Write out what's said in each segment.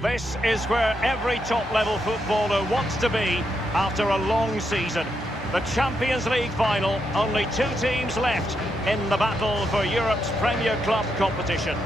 This is where every top-level footballer wants to be after a long season. The Champions League final, only two teams left in the battle for Europe's Premier Club competition.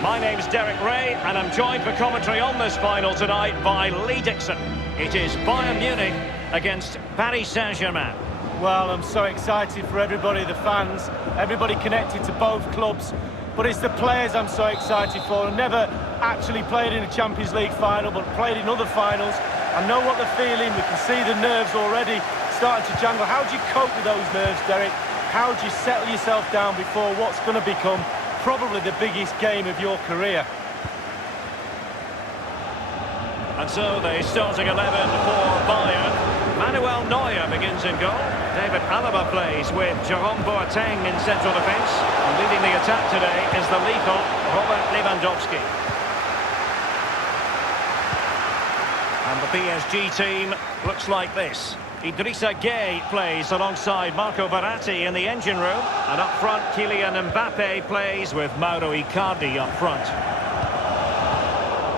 My name's Derek Ray, and I'm joined for commentary on this final tonight by Lee Dixon. It is Bayern Munich against Paris Saint-Germain. Well, I'm so excited for everybody, the fans, everybody connected to both clubs. But it's the players I'm so excited for. I've never actually played in a Champions League final, but played in other finals. I know what they're feeling. We can see the nerves already starting to jangle. How do you cope with those nerves, Derek? How do you settle yourself down before what's going to become probably the biggest game of your career? And so the starting 11 for Bayern. Manuel Neuer begins in goal. David Alaba plays with Jerome Boateng in central defence. And leading the attack today is the lethal Robert Lewandowski. And the PSG team looks like this. Idrissa Gueye plays alongside Marco Verratti in the engine room. And up front, Kylian Mbappe plays with Mauro Icardi up front.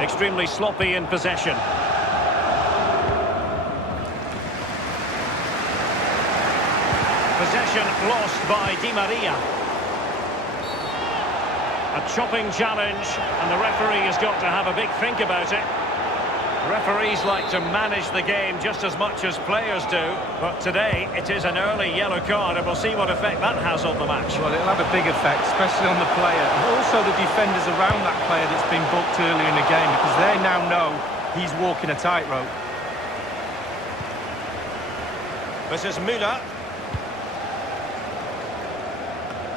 Extremely sloppy in possession. Possession lost by Di Maria. A chopping challenge, and the referee has got to have a big think about it. Referees like to manage the game just as much as players do, but today it is an early yellow card, and we'll see what effect that has on the match. Well, it'll have a big effect, especially on the player, and also the defenders around that player that's been booked earlier in the game, because they now know he's walking a tightrope. This is Müller.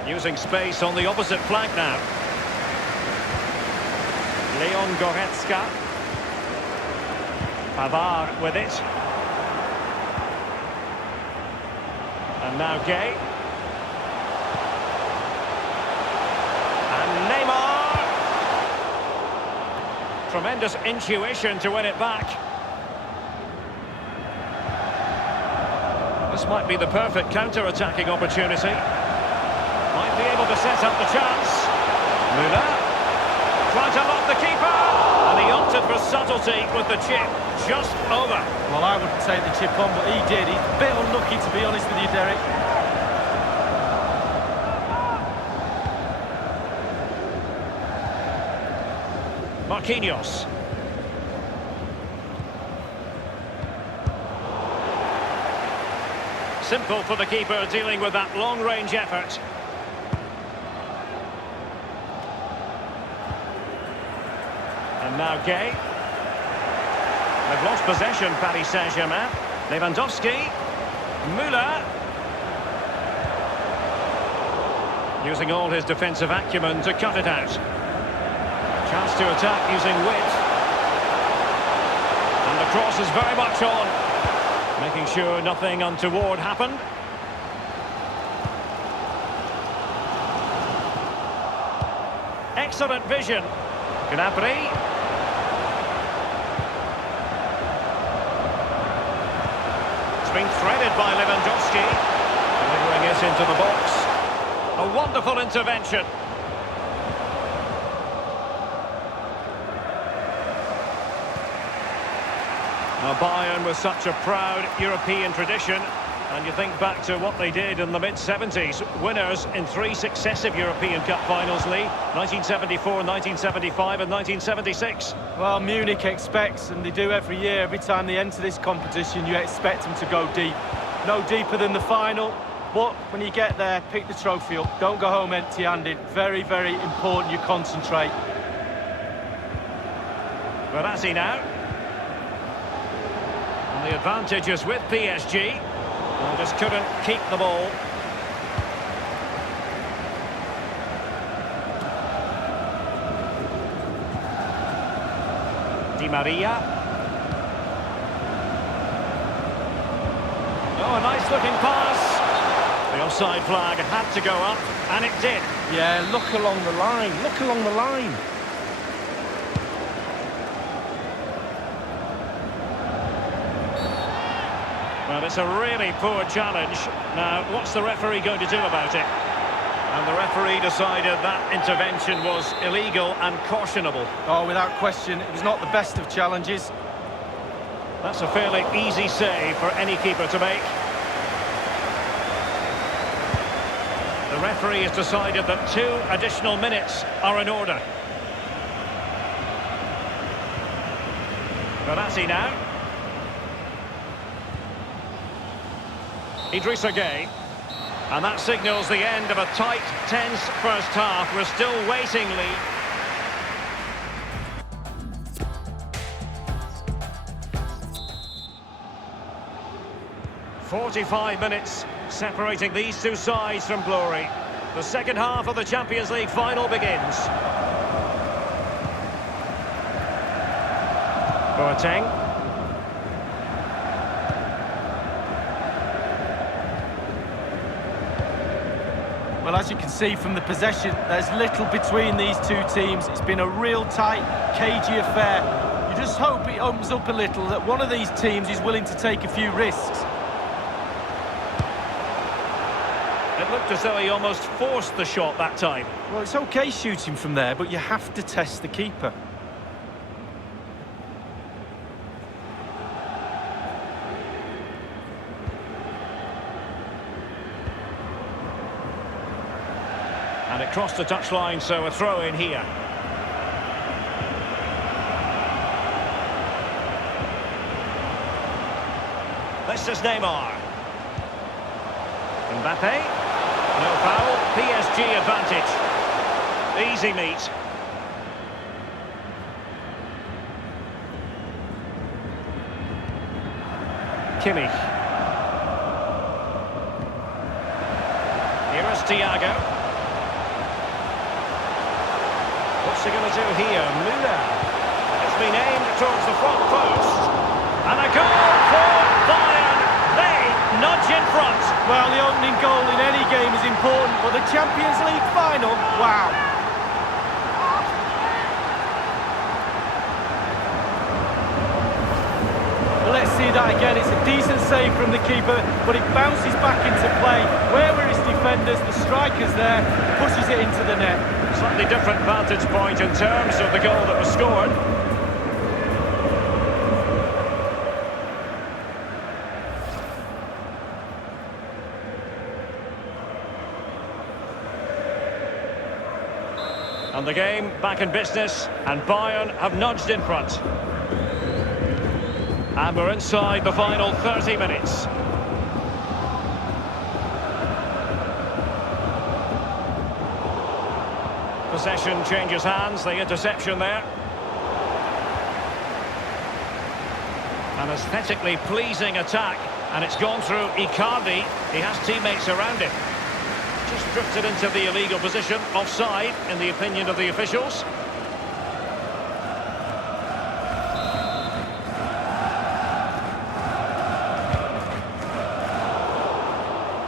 Using space on the opposite flank now. Leon Goretzka. Pavard with it. And now Gueye. And Neymar. Tremendous intuition to win it back. This might be the perfect counter-attacking opportunity. Might be able to set up the chance. Müller. Trying to lock the keeper. And he opted for subtlety with the chip just over. Well, I wouldn't take the chip on, but he did. He's a bit unlucky, to be honest with you, Derek. Marquinhos. Simple for the keeper dealing with that long-range effort. And now Gueye. They've lost possession, Paris Saint-Germain. Lewandowski. Müller. Using all his defensive acumen to cut it out. Chance to attack using width. And the cross is very much on. Making sure nothing untoward happened. Excellent vision. Gnabry. It's been threaded by Lewandowski. Delivering it into the box. A wonderful intervention. Now Bayern was such a proud European tradition, and you think back to what they did in the mid-70s. Winners in 3 successive European Cup finals, Lee. 1974, 1975 and 1976. Well, Munich expects, and they do every year, every time they enter this competition, you expect them to go deep. No deeper than the final, but when you get there, pick the trophy up. Don't go home empty-handed. Very, very important you concentrate. Verratti now. And the advantage is with PSG. Well, just couldn't keep the ball. Di Maria. Oh, a nice looking pass. The offside flag had to go up, and it did. Yeah, look along the line. Look along the line. Well, it's a really poor challenge. Now, what's the referee going to do about it? And the referee decided that intervention was illegal and cautionable. Oh, without question, it was not the best of challenges. That's a fairly easy save for any keeper to make. The referee has decided that 2 additional minutes are in order. Verratti now. Idrissa Gueye. And that signals the end of a tight, tense first half. We're still waiting, Lee. "45 minutes separating these two sides from glory. The second half of the Champions League final begins. Boateng. Well, as you can see from the possession, there's little between these two teams. It's been a real tight, cagey affair. You just hope it opens up a little, that one of these teams is willing to take a few risks. It looked as though he almost forced the shot that time. Well, it's okay shooting from there, but you have to test the keeper. And it crossed the touchline, so a throw in here. This is Neymar. Mbappe. No foul. PSG advantage. Easy meet. Kimmich. Here is Thiago. What's he going to do here? Müller. It's been aimed towards the front post. And a goal for Bayern. They nudge in front. Well, the opening goal in any game is important, but the Champions League final, wow. Well, let's see that again. It's a decent save from the keeper, but it bounces back into play. Where were his defenders? The striker's there, pushes it into the net. Slightly different vantage point in terms of the goal that was scored. And the game back in business, and Bayern have nudged in front. And we're inside the final 30 minutes. Possession changes hands, the interception there. An aesthetically pleasing attack, and it's gone through Icardi. He has teammates around him. Just drifted into the illegal position, offside, in the opinion of the officials.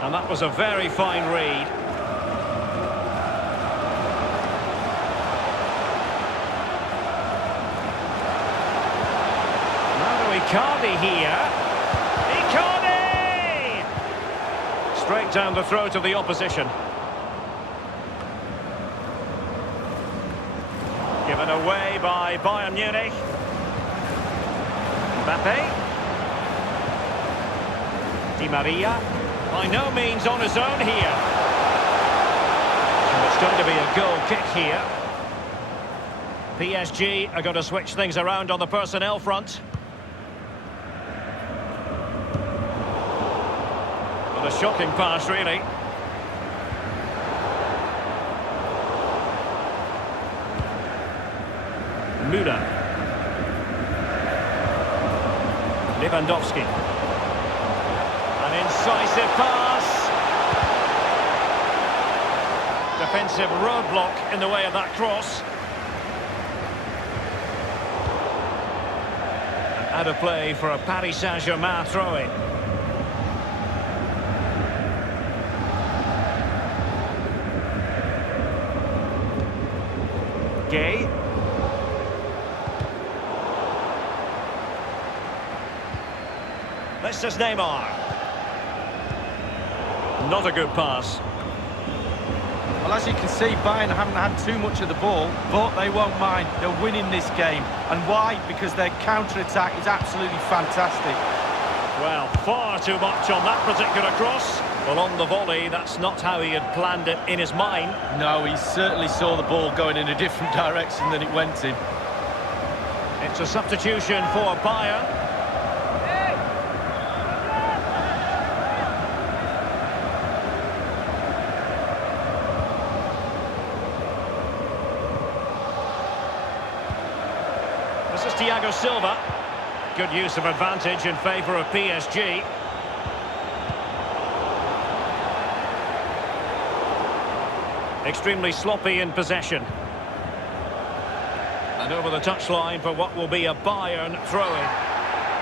And that was a very fine read. Icardi here. Icardi! Straight down the throat of the opposition. Given away by Bayern Munich. Mbappe. Di Maria. By no means on his own here. And it's going to be a goal kick here. PSG are going to switch things around on the personnel front. A shocking pass, really. Müller. Lewandowski. An incisive pass. Defensive roadblock in the way of that cross. And out of play for a Paris Saint-Germain throw-in. Gueye. This is Neymar. Not a good pass. Well, as you can see, Bayern haven't had too much of the ball, but they won't mind. They're winning this game. And why? Because their counter-attack is absolutely fantastic. Well, far too much on that particular cross. Well, on the volley, that's not how he had planned it in his mind. No, he certainly saw the ball going in a different direction than it went in. It's a substitution for Bayern. This is Thiago Silva. Good use of advantage in favour of PSG. Extremely sloppy in possession. And over the touchline for what will be a Bayern throw-in.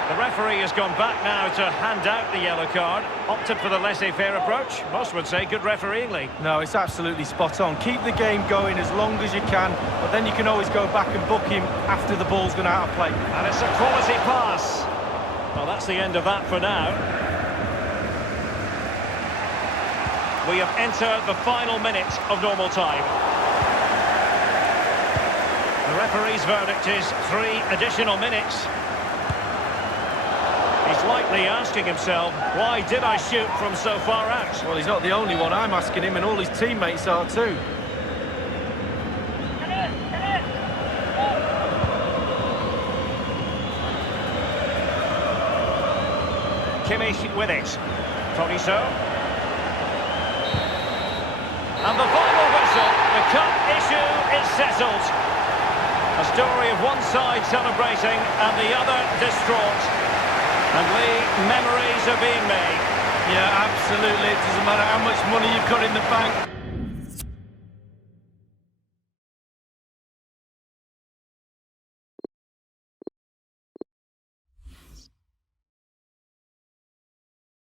The referee has gone back now to hand out the yellow card. Opted for the laissez-faire approach. Most would say good refereeing, Lee. No, it's absolutely spot on. Keep the game going as long as you can, but then you can always go back and book him after the ball's gone out of play. And it's a quality pass. Well, that's the end of that for now. We have entered the final minute of normal time. The referee's verdict is 3 additional minutes. He's likely asking himself, why did I shoot from so far out? Well, he's not the only one. I'm asking him, and all his teammates are too. Kimmich with it. Tolisso. And the final whistle. The cup issue is settled. A story of one side celebrating and the other distraught. And Lee, memories are being made. Yeah, absolutely. It doesn't matter how much money you've got in the bank.